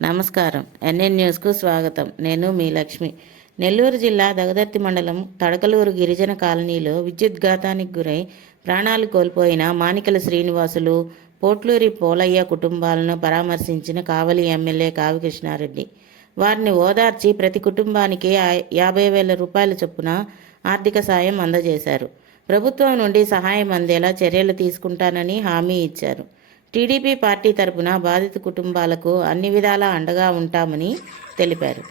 నమస్కారం. ఎన్ఎన్ న్యూస్కు స్వాగతం. నేను మీ లక్ష్మి. నెల్లూరు జిల్లా దగదర్తి మండలం తడకలూరు గిరిజన కాలనీలో విద్యుద్ఘాతానికి గురై ప్రాణాలు కోల్పోయిన మానికల శ్రీనివాసులు, పోట్లూరి పోలయ్య కుటుంబాలను పరామర్శించిన కావలి ఎమ్మెల్యే కావి కృష్ణారెడ్డి. వారిని ఓదార్చి ప్రతి కుటుంబానికి 50,000 రూపాయల చొప్పున ఆర్థిక సాయం అందజేశారు. ప్రభుత్వం నుండి సహాయం అందేలా చర్యలు తీసుకుంటానని హామీ ఇచ్చారు. టీడీపీ పార్టీ తరపున బాధిత కుటుంబాలకు అన్ని విధాలా అండగా ఉంటామని తెలిపారు.